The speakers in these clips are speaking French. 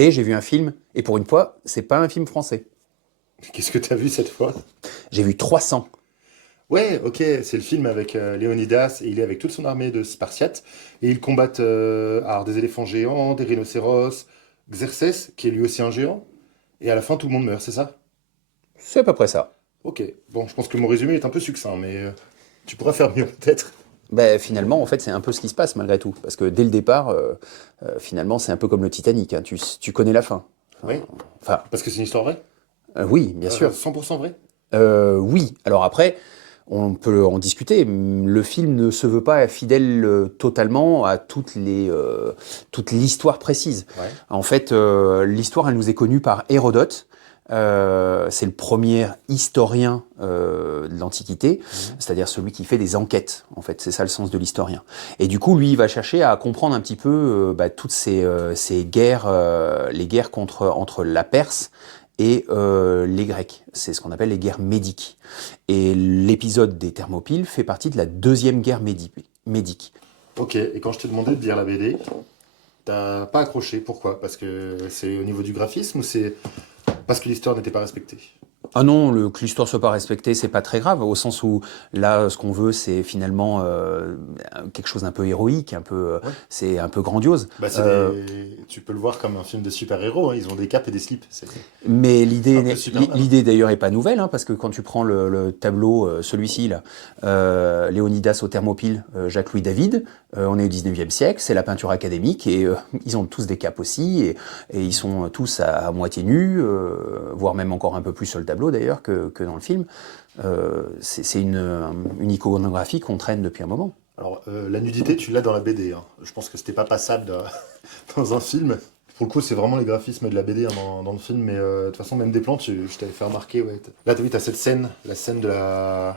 Et j'ai vu un film, et pour une fois, c'est pas un film français. Qu'est-ce que t'as vu cette fois? J'ai vu 300. Ouais, ok, c'est le film avec Léonidas, et il est avec toute son armée de Spartiates, et ils combattent alors, des éléphants géants, des rhinocéros, Xerxès, qui est lui aussi un géant, et à la fin tout le monde meurt, c'est ça? C'est à peu près ça. Ok, bon, je pense que mon résumé est un peu succinct, mais tu pourras faire mieux peut-être. Ben, finalement, en fait, c'est un peu ce qui se passe malgré tout. Parce que dès le départ, finalement, c'est un peu comme le Titanic, hein. Tu connais la fin. Enfin, Oui, enfin, parce que c'est une histoire vraie? oui, bien sûr. 100% vrai? Oui. Alors après, on peut en discuter. Le film ne se veut pas fidèle totalement à toute l'histoire précise. Ouais. En fait, l'histoire, elle nous est connue par Hérodote. C'est le premier historien de l'Antiquité, Mhm. c'est-à-dire celui qui fait des enquêtes. En fait, c'est ça le sens de l'historien. Et du coup, lui, il va chercher à comprendre un petit peu toutes ces guerres, les guerres entre la Perse et les Grecs. C'est ce qu'on appelle les guerres médiques. Et l'épisode des Thermopyles fait partie de la deuxième guerre médique. Ok, et quand je t'ai demandé de lire la BD, t'as pas accroché, pourquoi? Parce que c'est au niveau du graphisme ou c'est parce que l'histoire n'était pas respectée? Ah non, que l'histoire soit pas respectée, c'est pas très grave, au sens où là, ce qu'on veut, c'est finalement quelque chose d'un peu héroïque, Ouais. c'est un peu grandiose. Bah, tu peux le voir comme un film de super-héros, hein. Ils ont des capes et des slips. Mais C'est un peu Superman, hein. l'idée d'ailleurs est pas nouvelle, hein, parce que quand tu prends le tableau, celui-ci là, Léonidas aux Thermopyles, Jacques-Louis David, on est au 19e siècle, c'est la peinture académique et ils ont tous des capes aussi et ils sont tous à moitié nus, voire même encore un peu plus sur le tableau d'ailleurs que dans le film. C'est une iconographie qu'on traîne depuis un moment. Alors, la nudité, tu l'as dans la BD, hein. Je pense que c'était pas passable dans un film. Pour le coup, c'est vraiment les graphismes de la BD, hein, dans le film, mais de toute façon, même des plans, je t'avais fait remarquer, ouais. Là, oui, t'as cette scène, la scène de la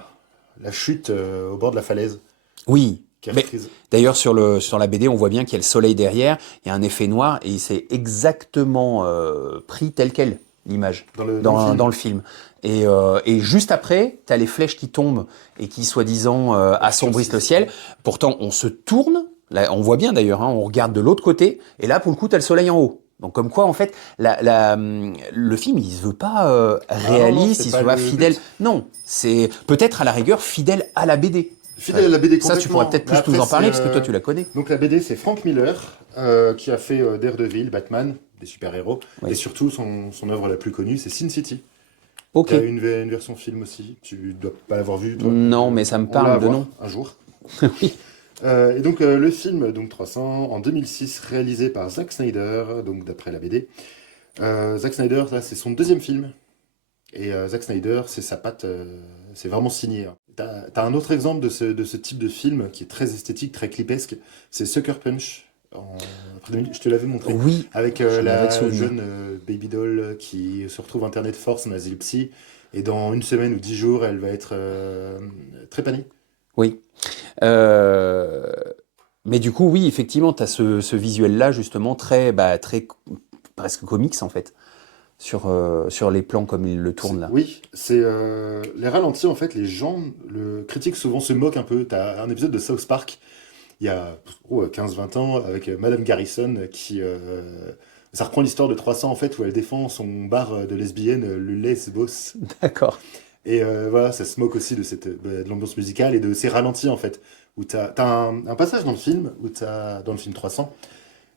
chute au bord de la falaise, Oui, qui est mais reprise. d'ailleurs sur la BD, on voit bien qu'il y a le soleil derrière, il y a un effet noir et c'est exactement pris tel quel l'image Dans le film. dans le film. Et juste après, tu as les flèches qui tombent et qui soi-disant assombrissent le Obscurci, ciel. ouais. Pourtant, on se tourne, là, on voit bien d'ailleurs, hein, on regarde de l'autre côté et là, pour le coup, tu as le soleil en haut. Donc comme quoi, en fait, le film, il se veut pas Ah non, non, réaliste, c'est il se pas veut pas le fidèle. but. Non, c'est peut-être à la rigueur fidèle à la BD. Fidèle à la BD Ça, tu pourrais complètement, peut-être mais plus nous après, en c'est... parler, parce que toi, tu la connais. Donc la BD, c'est Frank Miller, qui a fait Daredevil, Batman, des super-héros, et Oui. surtout, son œuvre la plus connue, c'est Sin City. Ok. T'as une version film aussi. Tu dois pas l'avoir vu, toi. Non, mais ça me On va parle de avoir nom. un jour. Oui. Et donc le film, donc 300, en 2006, réalisé par Zack Snyder, donc d'après la BD. Zack Snyder, là, c'est son deuxième film. Et Zack Snyder, c'est sa patte, c'est vraiment signé, hein. T'as un autre exemple de ce type de film qui est très esthétique, très clipesque. C'est Sucker Punch. Je te l'avais montré. Oui, Avec j'en ai un vague la souvenir. jeune baby doll qui se retrouve Internet Force en asile psy. Et dans une semaine ou 10 jours, elle va être trépanée. Oui. Euh, Mais du coup, oui, effectivement, tu as ce visuel-là, justement, très presque comics, en fait, sur les plans comme il le tourne là. Oui, c'est les ralentis en fait, les gens, le critique souvent se moquent un peu. T'as un épisode de South Park il y a 15-20 ans avec Madame Garrison qui ça reprend l'histoire de 300 en fait où elle défend son bar de lesbienne, le Lesbos. D'accord. Et voilà, ça se moque aussi de de l'ambiance musicale et de ces ralentis en fait. Où t'as un passage dans le film, dans le film 300,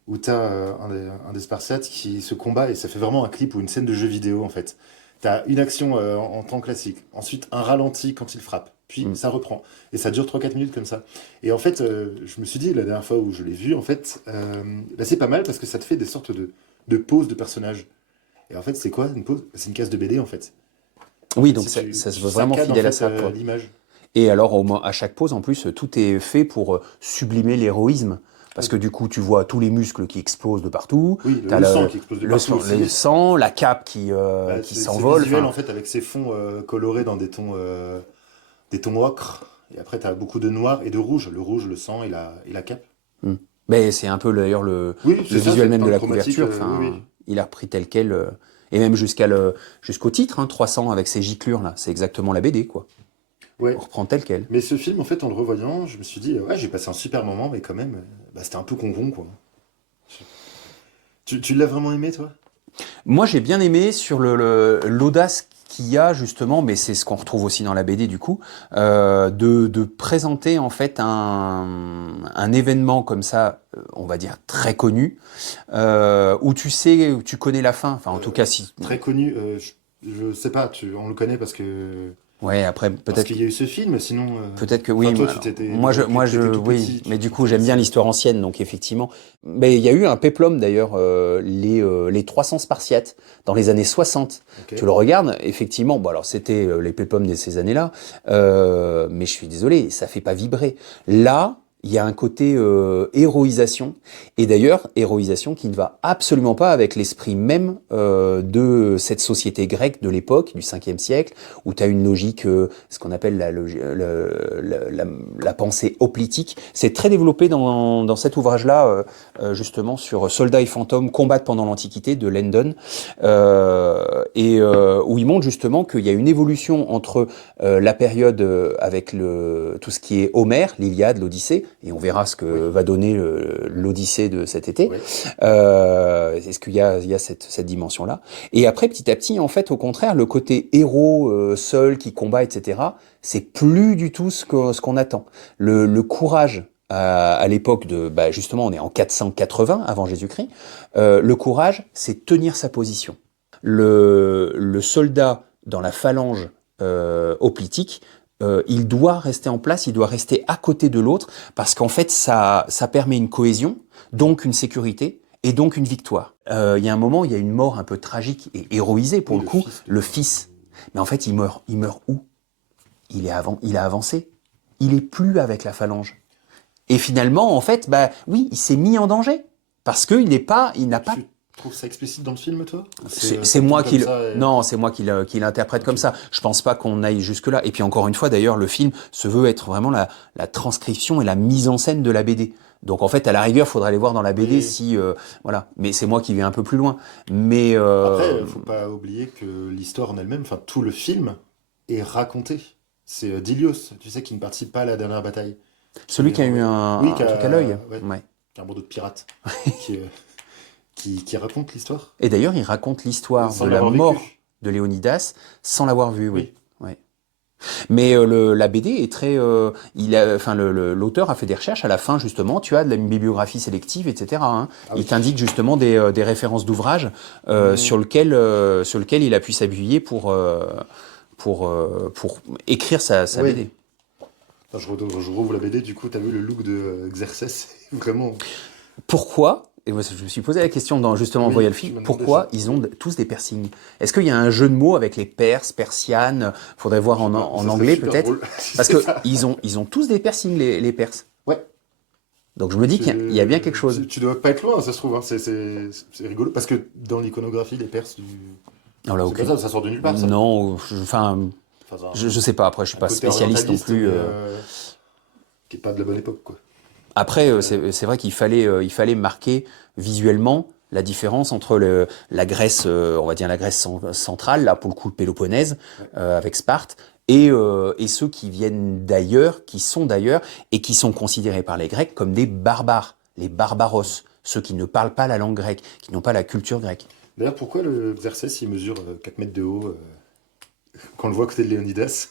où t'as un des Spartiates qui se combat et ça fait vraiment un clip ou une scène de jeu vidéo en fait. T'as une action en temps classique, ensuite un ralenti quand il frappe, puis Mm. ça reprend. Et ça dure 3-4 minutes comme ça. Et en fait, je me suis dit la dernière fois où je l'ai vu, en fait, bah, c'est pas mal parce que ça te fait des sortes de pauses de personnages. Et en fait, c'est quoi une pause? C'est une case de BD en fait. En Oui, fait, donc si ça se tu veut vraiment saccades en fidèle à fait ça, quoi. l'image. Et alors, à chaque pause, en plus, tout est fait pour sublimer l'héroïsme. Parce Oui, que du coup, tu vois tous les muscles qui explosent de partout, oui, tu as le sang qui explose de partout le aussi. sang, la cape Bah, qui c'est s'envole. visuel Enfin, en fait avec ces fonds colorés dans des tons ocre. Et après, tu as beaucoup de noir et de rouge. Le rouge, le sang et la cape. hmm. Mais c'est un peu d'ailleurs Oui, le c'est ça, visuel cette même de teinte la chromatique. couverture. Oui, Enfin, oui. il a repris tel quel. Et même jusqu'au titre, hein, 300 avec ses giclures là. C'est exactement la BD, quoi. On Ouais. reprend tel quel. Mais ce film, en fait, en le revoyant, je me suis dit, ouais, j'ai passé un super moment, mais quand même, bah, c'était un peu con-con, quoi. Tu l'as vraiment aimé, toi? Moi, j'ai bien aimé sur l'audace qu'il y a justement, mais c'est ce qu'on retrouve aussi dans la BD du coup, de présenter en fait un événement comme ça, on va dire très connu, où tu sais, où tu connais la fin. Enfin, en tout cas, si. Très connu, je sais pas, on le connaît Ouais, après parce peut-être. qu'il y a eu ce film, sinon. Peut-être que Enfin, oui, toi, tu t'étais moi, t'étais tout oui, petit, mais du tu coup, j'aime bien connaissais. l'histoire ancienne, donc effectivement. Mais il y a eu un péplum d'ailleurs, les 300 Spartiates, dans les années 60. Ok. Tu le regardes, effectivement, bon alors c'était les péplums de ces années-là, mais je suis désolé, ça fait pas vibrer. Là, il y a un côté héroïsation, et d'ailleurs, héroïsation qui ne va absolument pas avec l'esprit même de cette société grecque de l'époque, du 5e siècle, où tu as une logique, ce qu'on appelle la pensée hoplitique. C'est très développé dans cet ouvrage-là, justement, sur soldats et fantômes combattent pendant l'Antiquité de Landon, où il montre justement qu'il y a une évolution entre la période avec tout ce qui est Homère, l'Iliade, l'Odyssée, et on verra ce que Oui. va donner l'Odyssée de cet été. Oui. Est-ce qu'il y a cette dimension-là? Et après, petit à petit, en fait, au contraire, le côté héros seul qui combat, etc., c'est plus du tout ce qu'on attend. Le courage à l'époque de, bah, justement, on est en 480 avant Jésus-Christ, le courage, c'est tenir sa position. Le soldat dans la phalange hoplitique, il doit rester en place, il doit rester à côté de l'autre, parce qu'en fait, ça permet une cohésion, donc une sécurité, et donc une victoire. Il y a un moment, il y a une mort un peu tragique et héroïsée pour Oui, le le coup, fils de. le fils. Mais en fait, il meurt où? Il a avancé. Il est plus avec la phalange. Et finalement, en fait, bah oui, il s'est mis en danger parce il n'a pas. Tu trouves ça explicite dans le film, toi? Ou C'est ça tombe moi comme qui ça et. non, c'est moi qui l'interprète Ok. comme ça. Je pense pas qu'on aille jusque là. Et puis encore une fois, d'ailleurs, le film se veut être vraiment la transcription et la mise en scène de la BD. Donc en fait, à la rigueur, faudrait aller voir dans la BD Oui. si voilà. Mais c'est moi qui vais un peu plus loin. Mais Après, faut pas oublier que l'histoire en elle-même, enfin tout le film, est raconté. C'est Dilios, tu sais, qui ne participe pas à la dernière bataille, qui celui est qui a eu envoyé. Oui, un truc à l'œil. ouais, Ouais. qui est un bandeau de pirates, qui, euh, qui raconte l'histoire, Et d'ailleurs, il raconte l'histoire de sans la l'avoir mort vécu. de Léonidas sans l'avoir vu, oui. Oui. Ouais. Mais la BD est très, enfin l'auteur a fait des recherches à la fin justement. Tu as de la bibliographie sélective, etc., hein. Ah Il oui. t'indique justement des références d'ouvrages Hmm. sur lequel il a pu s'appuyer pour écrire sa Oui. BD. Enfin, je rouvre la BD, du coup, t'as vu le look de Xerxes, c'est vraiment. Pourquoi? Et moi, je me suis posé la question dans justement Oui, Voyal tu Film, m'as demandé pourquoi ça. ils ont Oui. tous des piercings? Est-ce qu'il y a un jeu de mots avec les Perses, Persianes? Faudrait voir Je sais pas, mais en ça serait anglais super peut-être. drôle si Parce c'est que ça. ils ont tous des piercings, les Perses. Ouais. Donc je me dis qu'il y a bien quelque chose. Tu dois pas être loin, ça se trouve, hein. C'est rigolo. Parce que dans l'iconographie, les Perses, On l'a c'est pas aucune. ça sort de nulle part, ça. Non, enfin, Enfin, ça a je sais pas. Après, je suis un pas côté spécialiste non orientaliste, plus. mais qui est pas de la bonne époque, quoi. Après, Euh, c'est vrai il fallait marquer visuellement la différence entre la Grèce, on va dire la Grèce centrale, là pour le coup le Péloponnèse, ouais. avec Sparte, et ceux qui viennent d'ailleurs, qui sont d'ailleurs, et qui sont considérés par les Grecs comme des barbares, les barbaros, ceux qui ne parlent pas la langue grecque, qui n'ont pas la culture grecque. D'ailleurs, pourquoi le Xerxes, il mesure 4 mètres de haut quand on le voit à côté de Léonidas?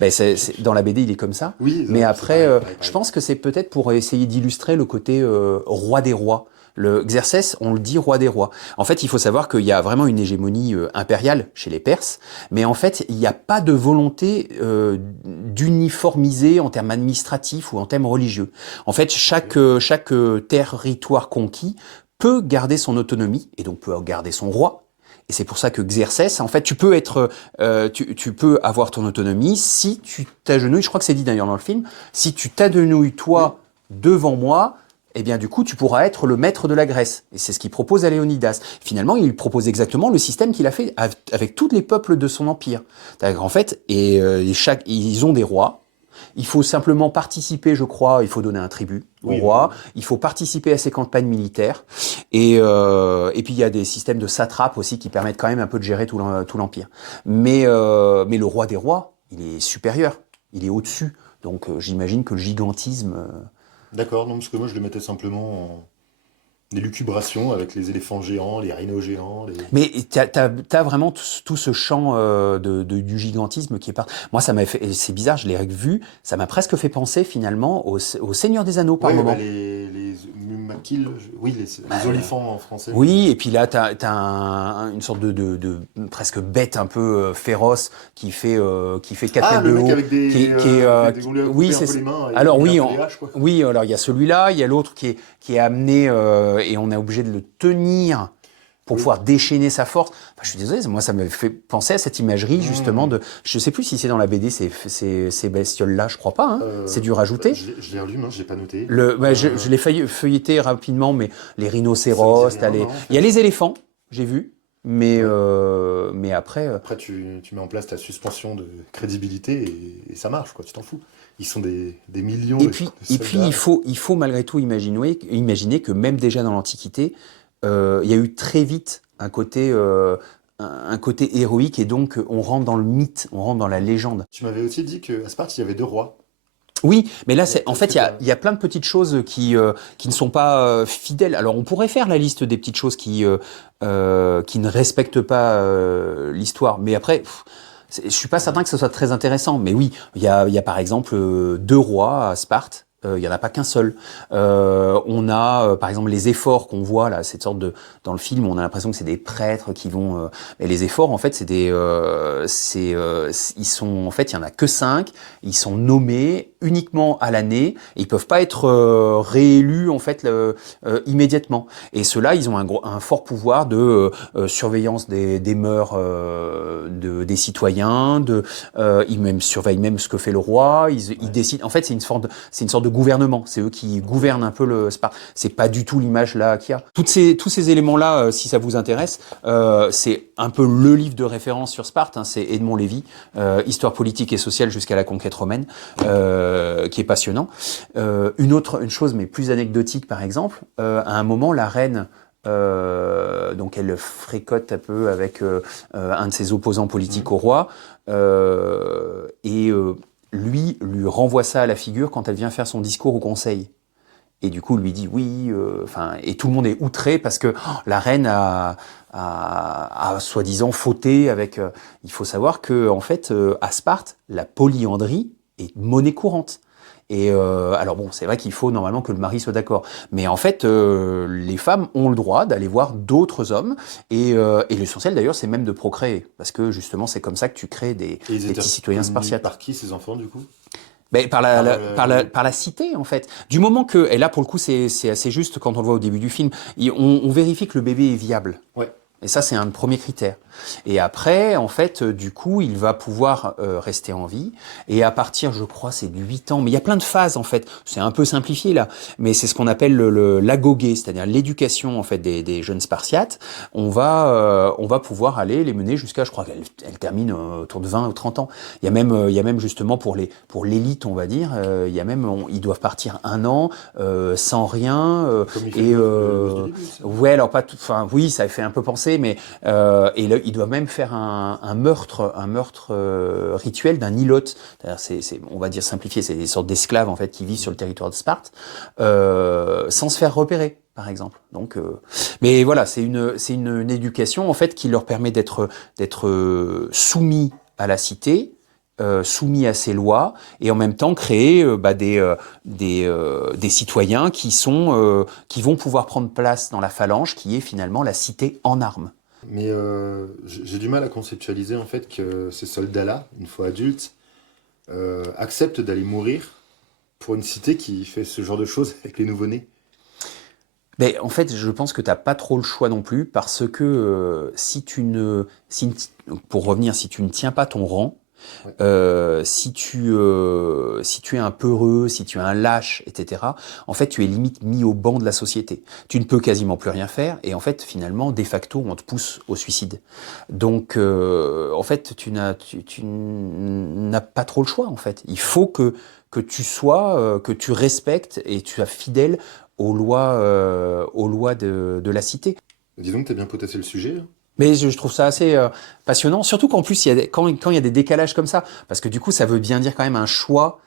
Ben dans la BD, il est comme ça. Oui, Mais c'est après, pareil, pareil, je pareil. pense que c'est peut-être pour essayer d'illustrer le côté roi des rois. Le Xerxès, on le dit roi des rois. En fait, il faut savoir qu'il y a vraiment une hégémonie impériale chez les Perses, mais en fait, il n'y a pas de volonté d'uniformiser en termes administratifs ou en termes religieux. En fait, Ok. chaque territoire conquis peut garder son autonomie et donc peut garder son roi. Et c'est pour ça que Xerxès, en fait, tu peux avoir ton autonomie si tu t'agenouilles, je crois que c'est dit d'ailleurs dans le film, si tu t'agenouilles Oui, toi devant moi, eh bien du coup tu pourras être le maître de la Grèce. Et c'est ce qu'il propose à Léonidas. Finalement, il lui propose exactement le système qu'il a fait avec tous les peuples de son empire. En fait, ils ont des rois. Il faut simplement participer, je crois, il faut donner un tribut au oui, roi, il faut participer à ses campagnes militaires, et puis il y a des systèmes de satrapes aussi qui permettent quand même un peu de gérer tout l'empire. Mais le roi des rois, il est supérieur, il est au-dessus. Donc j'imagine que le gigantisme. d'accord. Non, parce que moi, je le mettais simplement l'élucubration avec les éléphants géants, les rhinos géants. Mais t'as vraiment tout ce champ du gigantisme qui est Moi, ça m'a fait. Et c'est bizarre, je l'ai revu. Ça m'a presque fait penser finalement au Seigneur des Anneaux par Ouais, bah, moment. les Mumakil, oui, les olifants en français. Oui, et puis là, t'as une sorte de presque bête un peu féroce qui fait 4 Ah, mètres le de mec haut, avec on lui a oui, coupé un peu les mains et alors il a un oui, peu des haches, quoi. oui, alors il y a celui-là, il y a l'autre qui est amené et on est obligé de le tenir pour Oui. pouvoir déchaîner sa force. Enfin, je suis désolé, moi ça me fait penser à cette imagerie justement Mmh. je sais plus si c'est dans la BD ces bestioles-là, je crois pas, hein. C'est dû rajouter. Je l'ai relu, mais j'ai pas noté. Je l'ai feuilleté rapidement, mais les Ça me dit rhinocéros, rien, non, en il y a fait. les éléphants, j'ai vu, Ouais. mais après, Après, tu mets en place ta suspension de crédibilité et ça marche, quoi. Tu t'en fous. Ils sont des millions de et puis soldats. il faut malgré tout imaginer que même déjà dans l'Antiquité, il y a eu très vite un côté héroïque et donc on rentre dans le mythe, on rentre dans la légende. Tu m'avais aussi dit qu'à Sparte, il y avait deux rois. Oui, mais là, en Est-ce que fait, il y a plein de petites choses qui ne sont pas fidèles. Alors, on pourrait faire la liste des petites choses qui ne respectent pas l'histoire. Mais après, je suis pas certain que ce soit très intéressant. Mais oui, il y a par exemple deux rois à Sparte. Il y en a pas qu'un seul. On a, par exemple, les efforts qu'on voit là, cette sorte dans le film, on a l'impression que c'est des prêtres qui vont. Mais les efforts, en fait, ils sont, en fait, il y en a que 5. Ils sont nommés uniquement à l'année. Et ils peuvent pas être réélus en fait immédiatement. Et ceux-là, ils ont un fort pouvoir de surveillance des mœurs des citoyens. Ils même surveillent même ce que fait le roi. Ils décident. En fait, c'est une sorte de gouvernement. C'est eux qui gouvernent un peu le Sparte. C'est pas du tout l'image là qu'il y a. Tous ces éléments-là, si ça vous intéresse, c'est un peu le livre de référence sur Sparte. Hein, c'est Edmond Lévy, Histoire politique et sociale jusqu'à la conquête romaine, qui est passionnant. Une chose, mais plus anecdotique par exemple, à un moment, la reine donc elle fricote un peu avec un de ses opposants politiques Mhm. au roi et lui renvoie ça à la figure quand elle vient faire son discours au conseil. Et du coup, lui dit oui, et tout le monde est outré parce que la reine a soi-disant fauté avec. Il faut savoir que en fait, à Sparte, la polyandrie est monnaie courante. Et alors bon, c'est vrai qu'il faut normalement que le mari soit d'accord, mais en fait, les femmes ont le droit d'aller voir d'autres hommes, et l'essentiel d'ailleurs, c'est même de procréer, parce que justement, c'est comme ça que tu crées Et ils des étaient petits citoyens reconnus spartiates. par qui, ces enfants, du coup? Ben, Par, par la cité, en fait. Du moment que, et là pour le coup c'est assez juste quand on le voit au début du film, on vérifie que le bébé est viable. Ouais. Et ça, c'est un premier critère. Et après, en fait, du coup, il va pouvoir rester en vie. Et à partir, je crois, c'est de 8 ans. Mais il y a plein de phases, en fait. C'est un peu simplifié, là. Mais c'est ce qu'on appelle l'agogé, c'est-à-dire l'éducation, en fait, des jeunes Spartiates. On va pouvoir aller les mener jusqu'à, je crois qu'elle termine autour de 20 ou 30 ans. Il y a même justement, pour l'élite, on va dire, il y a même, ils doivent partir 1 an sans rien. Comme il fait Et le gosse du début, ça. ouais, alors pas tout, enfin oui, ça fait un peu penser, mais et là, ils doivent même faire un meurtre rituel d'un ilote. On va dire simplifié, c'est des sortes d'esclaves en fait qui vivent sur le territoire de Sparte, sans se faire repérer, par exemple. Donc, mais voilà, c'est une éducation en fait qui leur permet d'être soumis à la cité. Soumis à ces lois et en même temps créer des citoyens qui vont pouvoir prendre place dans la phalange qui est finalement la cité en armes. Mais j'ai du mal à conceptualiser, en fait, que ces soldats-là, une fois adultes, acceptent d'aller mourir pour une cité qui fait ce genre de choses avec les nouveau-nés. Mais en fait, je pense que tu n'as pas trop le choix non plus parce que pour revenir, si tu ne tiens pas ton rang, Ouais. si tu es un peureux, si tu es un lâche, etc., en fait, tu es limite mis au banc de la société. Tu ne peux quasiment plus rien faire et en fait, finalement, de facto, on te pousse au suicide. Donc, en fait, tu n'as pas trop le choix, en fait. Il faut que tu sois, que tu respectes et tu sois fidèle aux lois de la cité. Dis donc, t'as bien potassé le sujet, là. Mais je trouve ça assez passionnant, surtout qu'en plus, quand il y a des décalages comme ça, parce que du coup, ça veut bien dire quand même un choix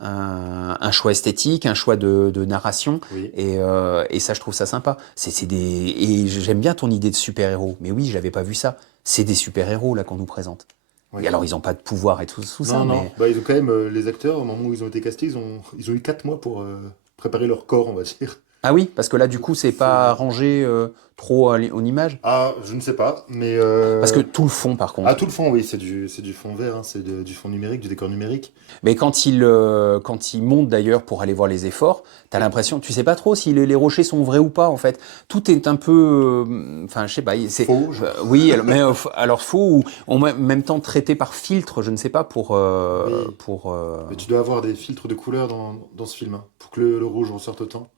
un choix esthétique, un choix de narration, Oui. et ça, je trouve ça sympa. Et j'aime bien ton idée de super-héros, mais oui, je n'avais pas vu ça. C'est des super-héros, là, qu'on nous présente. Oui. Et alors, ils n'ont pas de pouvoir et tout ça, Non, non. mais... Bah, ils ont quand même, les acteurs, au moment où ils ont été castés, ils ont eu 4 mois pour préparer leur corps, on va dire. Ah oui, parce que là, du coup, c'est pas C'est- rangé trop en image. Ah, je ne sais pas, mais Parce que tout le fond, par ah, contre. tout le fond, oui, c'est du fond vert, hein, du fond numérique, du décor numérique. Mais quand il monte d'ailleurs pour aller voir les efforts, t'as l'impression, tu sais pas trop si les rochers sont vrais ou pas en fait. Tout est un peu, enfin je sais pas, Faux, oui, mais alors faux ou en même temps traité par filtre, je ne sais pas oui. pour. Mais tu dois avoir des filtres de couleurs dans ce film, hein, pour que le rouge ressorte autant.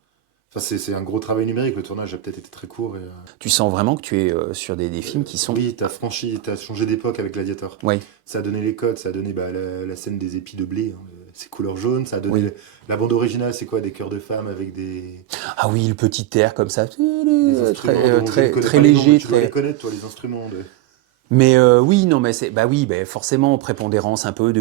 Enfin, c'est un gros travail numérique, le tournage a peut-être été très court. Tu sens vraiment que tu es sur des films qui sont. Oui, t'as changé d'époque avec Gladiator. Oui, Ça a donné les codes, ça a donné bah, la scène des épis de blé, hein, ces couleurs jaunes, ça a donné oui. la bande originale, c'est quoi, des chœurs de femmes avec des Ah oui, le petit air comme ça, instruments dont je ne connais très pas les noms, mais léger, tu dois les très. connaître, toi, les instruments. Mais oui, non, mais c'est bah oui, bah forcément prépondérance un peu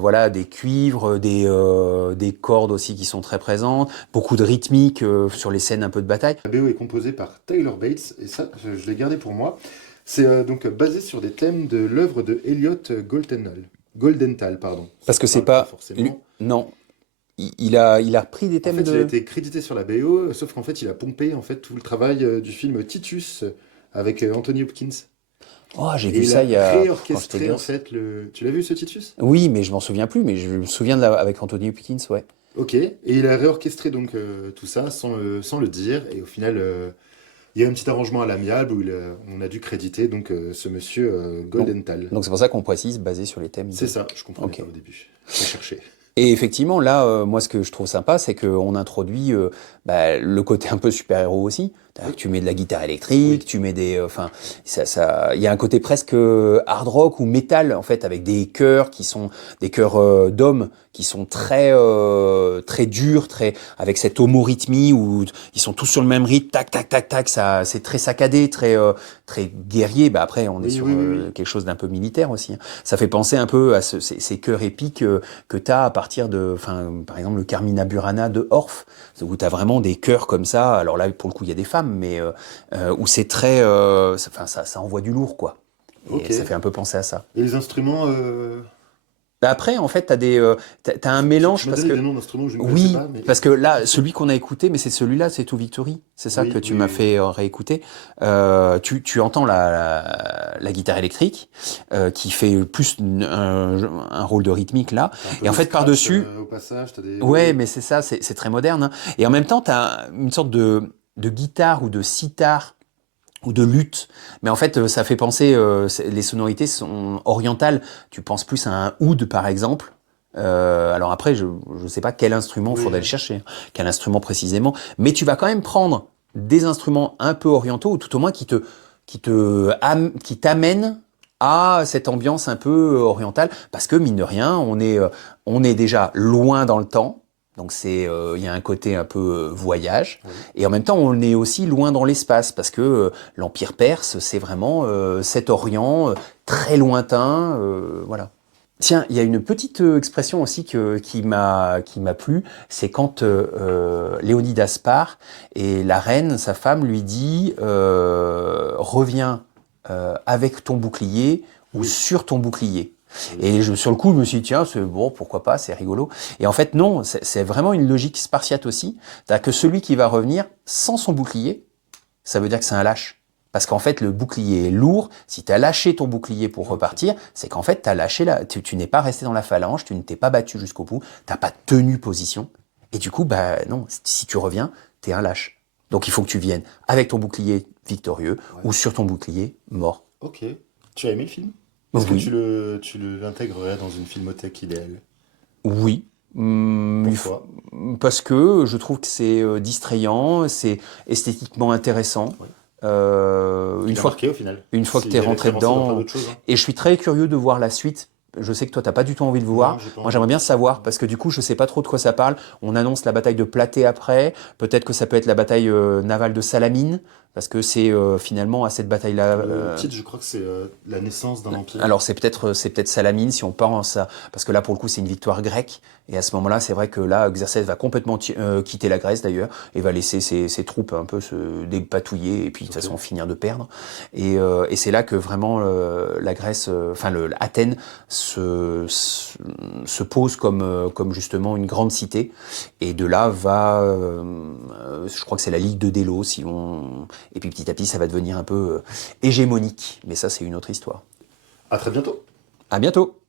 voilà des cuivres, des cordes aussi qui sont très présentes, beaucoup de rythmique sur les scènes un peu de bataille. La BO est composée par Tyler Bates, et ça, je l'ai gardé pour moi. C'est donc basé sur des thèmes de l'œuvre de Elliot Goldenthal, pardon. Ça Parce se que c'est parle pas pas forcément. non, il a repris des En thèmes fait, il a de. été crédité sur la BO, sauf qu'en fait, il a pompé en fait tout le travail du film Titus avec Anthony Hopkins. Oh, j'ai Et vu il ça a il y a quand j'étais réorchestré en gosse. fait le. Tu l'as vu ce Titus? Oui, mais je m'en souviens plus, mais je me souviens avec Anthony Hopkins, ouais. Ok. Et il a réorchestré donc tout ça sans le dire. Et au final, il y a un petit arrangement à l'amiable où on a dû créditer donc ce monsieur Donc Goldenthal. donc c'est pour ça qu'on précise basé sur les thèmes C'est de. ça, je comprenais Ok. pas au début. J'ai cherché. Et effectivement, là, moi, ce que je trouve sympa, c'est qu'on introduit bah, le côté un peu super-héros aussi. C'est-à-dire Oui, que tu mets de la guitare électrique, oui, tu mets des, enfin, il y a un côté presque hard rock ou métal en fait, avec des chœurs qui sont des chœurs d'hommes qui sont très durs, très avec cette homorythmie où ils sont tous sur le même rythme, tac, tac, tac, tac. Ça, c'est très saccadé, très guerrier. Bah après, on est oui, sur oui, oui, oui. quelque chose d'un peu militaire aussi, hein. Ça fait penser un peu à ces chœurs épiques que tu as à partir de, enfin, par exemple, le Carmina Burana de Orff, où tu as vraiment des chœurs comme ça. Alors là, pour le coup, il y a des femmes, mais où c'est très. Enfin, ça envoie du lourd, quoi. Ok. Et ça fait un peu penser à ça. Et les instruments, Bah après, en fait, t'as un tu mélange m'as parce donné que. des noms d'instruments que je ne connaissais Oui, pas, mais parce que là, celui qu'on a écouté, mais c'est celui-là, c'est To Victory. C'est ça que oui, tu oui, m'as oui. fait réécouter. Tu entends la guitare électrique qui fait plus un rôle de rythmique là. T'as un peu Et en de fait, scratch par-dessus, au passage, t'as des. Oui, ouais, oui. mais c'est ça, c'est très moderne, hein. Et en même temps, tu as une sorte de guitare ou de sitar ou de luth. Mais en fait, ça fait penser, les sonorités sont orientales. Tu penses plus à un oud, par exemple. Alors après, je ne sais pas quel instrument, il Oui, faudrait le chercher, hein, quel instrument précisément. Mais tu vas quand même prendre des instruments un peu orientaux, ou tout au moins qui t'amènent à cette ambiance un peu orientale, parce que mine de rien, on est déjà loin dans le temps, donc il y a un côté un peu voyage, oui. et en même temps, on est aussi loin dans l'espace, parce que l'Empire perse, c'est vraiment cet Orient très lointain, voilà. Tiens, il y a une petite expression aussi qui m'a plu, c'est quand Léonidas part et la reine, sa femme, lui dit reviens avec ton bouclier ou Oui, sur ton bouclier. oui. Et sur le coup, je me suis dit, tiens, c'est bon, pourquoi pas, c'est rigolo. Et en fait, non, c'est vraiment une logique spartiate aussi. C'est-à-dire que celui qui va revenir sans son bouclier, ça veut dire que c'est un lâche. Parce qu'en fait, le bouclier est lourd. Si tu as lâché ton bouclier pour Ok. repartir, c'est qu'en fait, tu n'es pas resté dans la phalange, tu ne t'es pas battu jusqu'au bout, tu n'as pas tenu position. Et du coup, bah non, si tu reviens, tu es un lâche. Donc il faut que tu viennes avec ton bouclier victorieux Ouais. ou sur ton bouclier mort. Ok. Tu as aimé le film? Est-ce que Oui, tu l'intégrerais dans une filmothèque idéale? oui. Pourquoi? Parce que je trouve que c'est distrayant, c'est esthétiquement intéressant. Oui. Une Il a fois, marqué au final. une fois que Il tu es est rentré référencé dans plein dedans, d'autres choses, hein. et je suis très curieux de voir la suite. Je sais que toi, t'as pas du tout envie de le Non, voir. j'ai pas Moi, envie. j'aimerais bien savoir, parce que du coup, je sais pas trop de quoi ça parle. On annonce la bataille de Platée après. Peut-être que ça peut être la bataille navale de Salamine. parce que c'est finalement à cette bataille-là. Le titre, je crois que c'est la naissance d'un empire. Alors c'est peut-être Salamine si on pense à parce que là pour le coup c'est une victoire grecque et à ce moment-là c'est vrai que là Xerxès va complètement quitter la Grèce d'ailleurs et va laisser ses troupes un peu se dépatouiller et puis de toute façon finir de perdre et c'est là que vraiment la Grèce enfin Athènes se pose comme justement une grande cité et de là va je crois que c'est la Ligue de Délos si on et puis petit à petit ça va devenir un peu hégémonique mais ça c'est une autre histoire. À très bientôt. À bientôt.